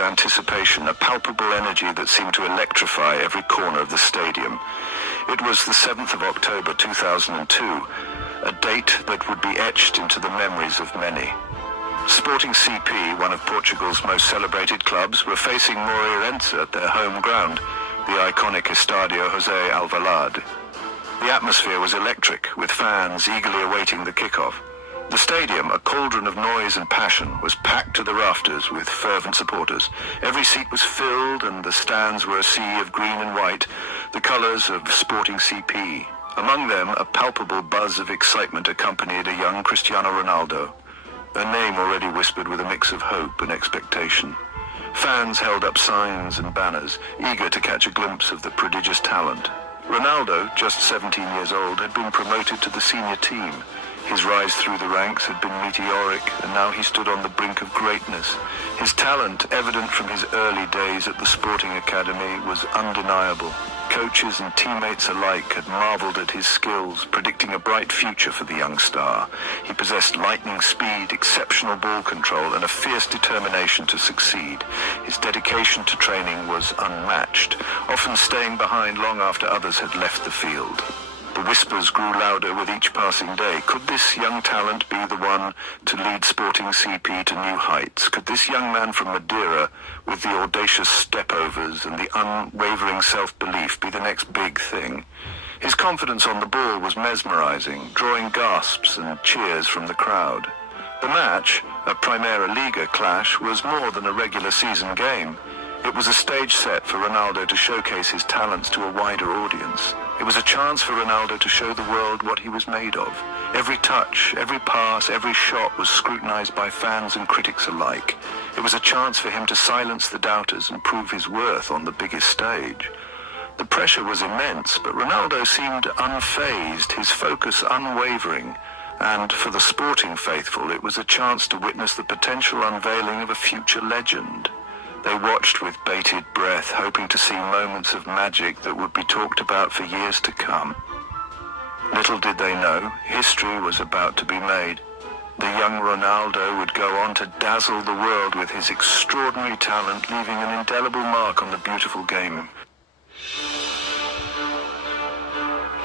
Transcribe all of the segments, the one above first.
with anticipation, a palpable energy that seemed to electrify every corner of the stadium. It was the 7th of October 2002, a date that would be etched into the memories of many. Sporting CP, one of Portugal's most celebrated clubs, were facing Moreirense at their home ground, the iconic Estadio José Alvalade. The atmosphere was electric, with fans eagerly awaiting the kickoff. The stadium, a cauldron of noise and passion, was packed to the rafters with fervent supporters. Every seat was filled and the stands were a sea of green and white, the colours of Sporting CP. Among them, a palpable buzz of excitement accompanied a young Cristiano Ronaldo, a name already whispered with a mix of hope and expectation. Fans held up signs and banners, eager to catch a glimpse of the prodigious talent. Ronaldo, just 17 years old, had been promoted to the senior team. His rise through the ranks had been meteoric, and now he stood on the brink of greatness. His talent, evident from his early days at the Sporting Academy, was undeniable. Coaches and teammates alike had marveled at his skills, predicting a bright future for the young star. He possessed lightning speed, exceptional ball control, and a fierce determination to succeed. His dedication to training was unmatched, often staying behind long after others had left the field. The whispers grew louder with each passing day. Could this young talent be the one to lead Sporting CP to new heights? Could this young man from Madeira, with the audacious step-overs and the unwavering self-belief, be the next big thing? His confidence on the ball was mesmerizing, drawing gasps and cheers from the crowd. The match, a Primeira Liga clash, was more than a regular season game. It was a stage set for Ronaldo to showcase his talents to a wider audience. It was a chance for Ronaldo to show the world what he was made of. Every touch, every pass, every shot was scrutinized by fans and critics alike. It was a chance for him to silence the doubters and prove his worth on the biggest stage. The pressure was immense, but Ronaldo seemed unfazed, his focus unwavering. And for the Sporting faithful, it was a chance to witness the potential unveiling of a future legend. They watched with bated breath, hoping to see moments of magic that would be talked about for years to come. Little did they know, history was about to be made. The young Ronaldo would go on to dazzle the world with his extraordinary talent, leaving an indelible mark on the beautiful game.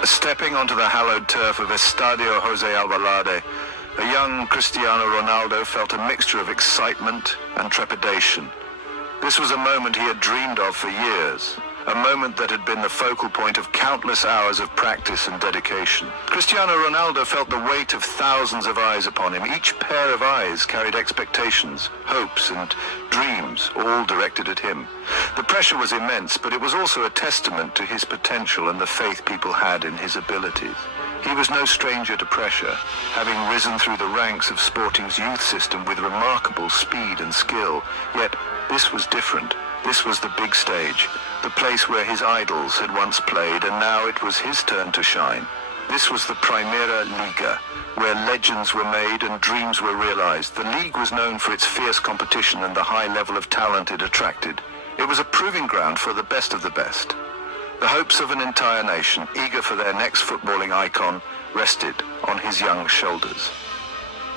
Stepping onto the hallowed turf of Estadio José Alvalade, a young Cristiano Ronaldo felt a mixture of excitement and trepidation. This was a moment he had dreamed of for years, a moment that had been the focal point of countless hours of practice and dedication. Cristiano Ronaldo felt the weight of thousands of eyes upon him. Each pair of eyes carried expectations, hopes, and dreams, all directed at him. The pressure was immense, but it was also a testament to his potential and the faith people had in his abilities. He was no stranger to pressure, having risen through the ranks of Sporting's youth system with remarkable speed and skill. Yet, this was different. This was the big stage, the place where his idols had once played, and now it was his turn to shine. This was the Primeira Liga, where legends were made and dreams were realized. The league was known for its fierce competition and the high level of talent it attracted. It was a proving ground for the best of the best. The hopes of an entire nation, eager for their next footballing icon, rested on his young shoulders.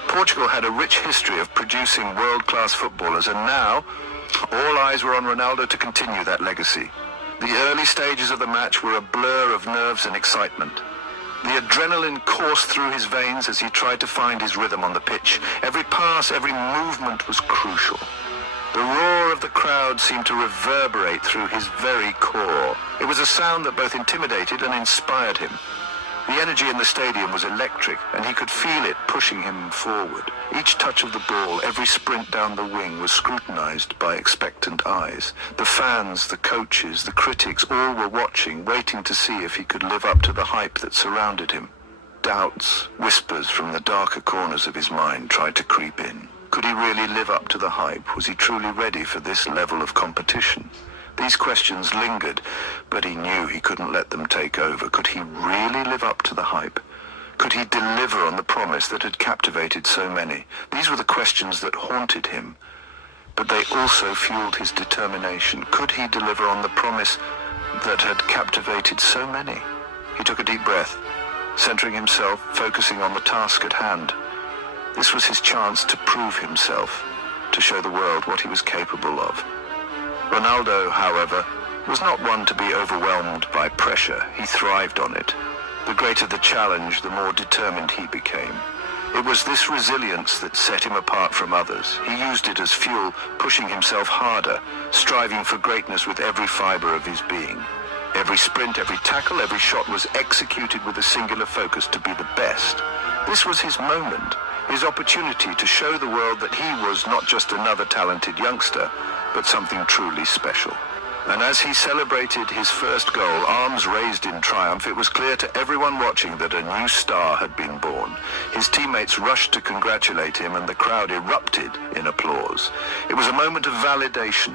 Portugal had a rich history of producing world-class footballers, and now all eyes were on Ronaldo to continue that legacy. The early stages of the match were a blur of nerves and excitement. The adrenaline coursed through his veins as he tried to find his rhythm on the pitch. Every pass, every movement was crucial. The roar of the crowd seemed to reverberate through his very core. It was a sound that both intimidated and inspired him. The energy in the stadium was electric, and he could feel it pushing him forward. Each touch of the ball, every sprint down the wing was scrutinized by expectant eyes. The fans, the coaches, the critics, all were watching, waiting to see if he could live up to the hype that surrounded him. Doubts, whispers from the darker corners of his mind tried to creep in. Could he really live up to the hype? Was he truly ready for this level of competition? These questions lingered, but he knew he couldn't let them take over. Could he really live up to the hype? Could he deliver on the promise that had captivated so many? These were the questions that haunted him, but they also fueled his determination. Could he deliver on the promise that had captivated so many? He took a deep breath, centering himself, focusing on the task at hand. This was his chance to prove himself, to show the world what he was capable of. Ronaldo, however, was not one to be overwhelmed by pressure. He thrived on it. The greater the challenge, the more determined he became. It was this resilience that set him apart from others. He used it as fuel, pushing himself harder, striving for greatness with every fiber of his being. Every sprint, every tackle, every shot was executed with a singular focus to be the best. This was his moment, his opportunity to show the world that he was not just another talented youngster, but something truly special. And as he celebrated his first goal, arms raised in triumph, it was clear to everyone watching that a new star had been born. His teammates rushed to congratulate him, and the crowd erupted in applause. It was a moment of validation,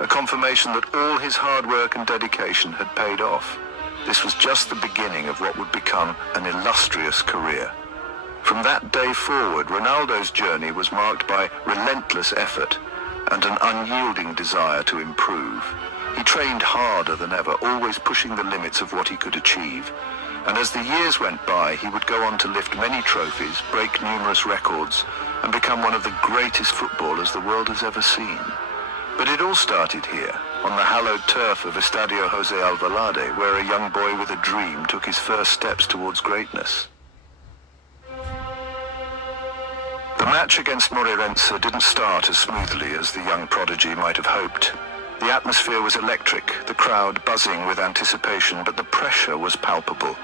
a confirmation that all his hard work and dedication had paid off. This was just the beginning of what would become an illustrious career. From that day forward, Ronaldo's journey was marked by relentless effort and an unyielding desire to improve. He trained harder than ever, always pushing the limits of what he could achieve. And as the years went by, he would go on to lift many trophies, break numerous records, and become one of the greatest footballers the world has ever seen. But it all started here, on the hallowed turf of Estadio José Alvalade, where a young boy with a dream took his first steps towards greatness. The match against Moreirense didn't start as smoothly as the young prodigy might have hoped. The atmosphere was electric, the crowd buzzing with anticipation, but the pressure was palpable.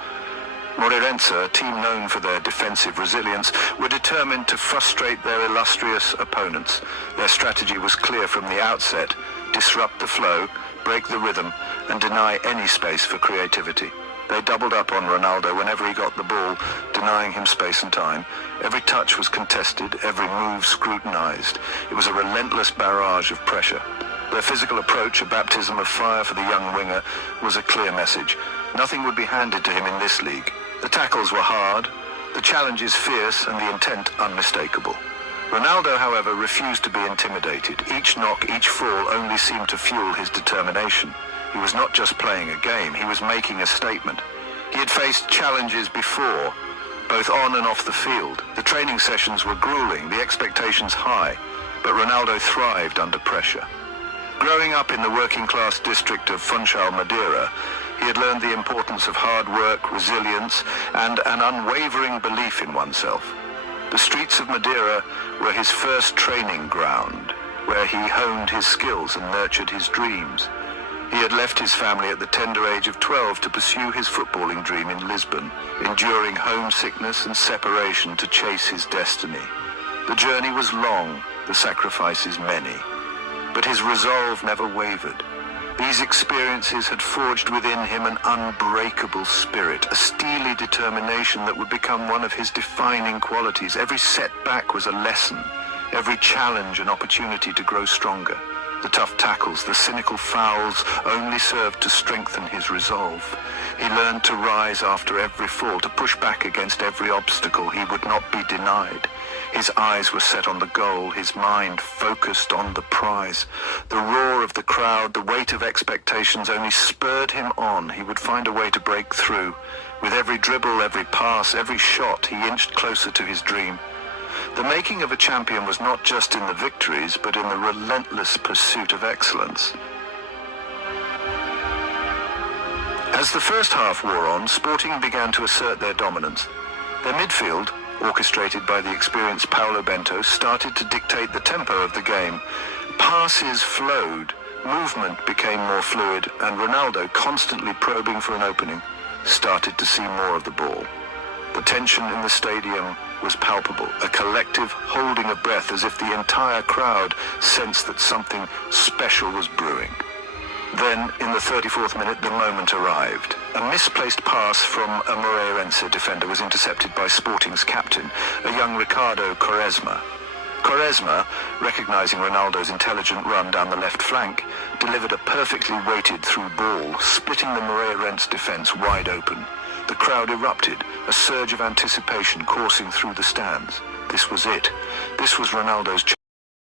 Moreirense, a team known for their defensive resilience, were determined to frustrate their illustrious opponents. Their strategy was clear from the outset: disrupt the flow, break the rhythm, and deny any space for creativity. They doubled up on Ronaldo whenever he got the ball, denying him space and time. Every touch was contested, every move scrutinized. It was a relentless barrage of pressure. Their physical approach, a baptism of fire for the young winger, was a clear message. Nothing would be handed to him in this league. The tackles were hard, the challenges fierce, and the intent unmistakable. Ronaldo, however, refused to be intimidated. Each knock, each fall only seemed to fuel his determination. He was not just playing a game, he was making a statement. He had faced challenges before, both on and off the field. The training sessions were grueling, the expectations high, but Ronaldo thrived under pressure. Growing up in the working-class district of Funchal, Madeira, he had learned the importance of hard work, resilience, and an unwavering belief in oneself. The streets of Madeira were his first training ground, where he honed his skills and nurtured his dreams. He had left his family at the tender age of 12 to pursue his footballing dream in Lisbon, enduring homesickness and separation to chase his destiny. The journey was long, the sacrifices many, but his resolve never wavered. These experiences had forged within him an unbreakable spirit, a steely determination that would become one of his defining qualities. Every setback was a lesson, every challenge an opportunity to grow stronger. The tough tackles, the cynical fouls only served to strengthen his resolve. He learned to rise after every fall, to push back against every obstacle. He would not be denied. His eyes were set on the goal, his mind focused on the prize. The roar of the crowd, the weight of expectations only spurred him on. He would find a way to break through. With every dribble, every pass, every shot, he inched closer to his dream. The making of a champion was not just in the victories, but in the relentless pursuit of excellence. As the first half wore on, Sporting began to assert their dominance. Their midfield, orchestrated by the experienced Paulo Bento, started to dictate the tempo of the game. Passes flowed, movement became more fluid, and Ronaldo, constantly probing for an opening, started to see more of the ball. The tension in the stadium was palpable, a collective holding of breath as if the entire crowd sensed that something special was brewing. Then, in the 34th minute, the moment arrived. A misplaced pass from a Moreirense defender was intercepted by Sporting's captain, a young Ricardo Quaresma. Quaresma, recognizing Ronaldo's intelligent run down the left flank, delivered a perfectly weighted through ball, splitting the Moreirense defense wide open. The crowd erupted, a surge of anticipation coursing through the stands. This was it. This was Ronaldo's